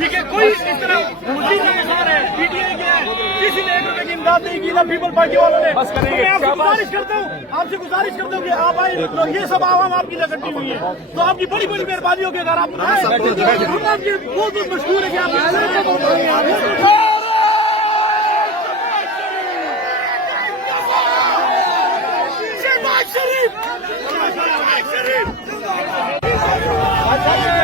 ठीक है, कोई इस तरह पीटीआई के किसी ने 1 रुपए की इमदाद नहीं की ना पीपल पार्टी वालों ने। बस करेंगे। मैं आपसे गुजारिश करता हूँ कि आप आए, तो ये सब आवाम आपकी इकट्ठी हुई है, तो आपकी बड़ी बड़ी मेहरबानी होगी अगर आप आए। हम आपके बहुत मशहूर है कि आप शरीफ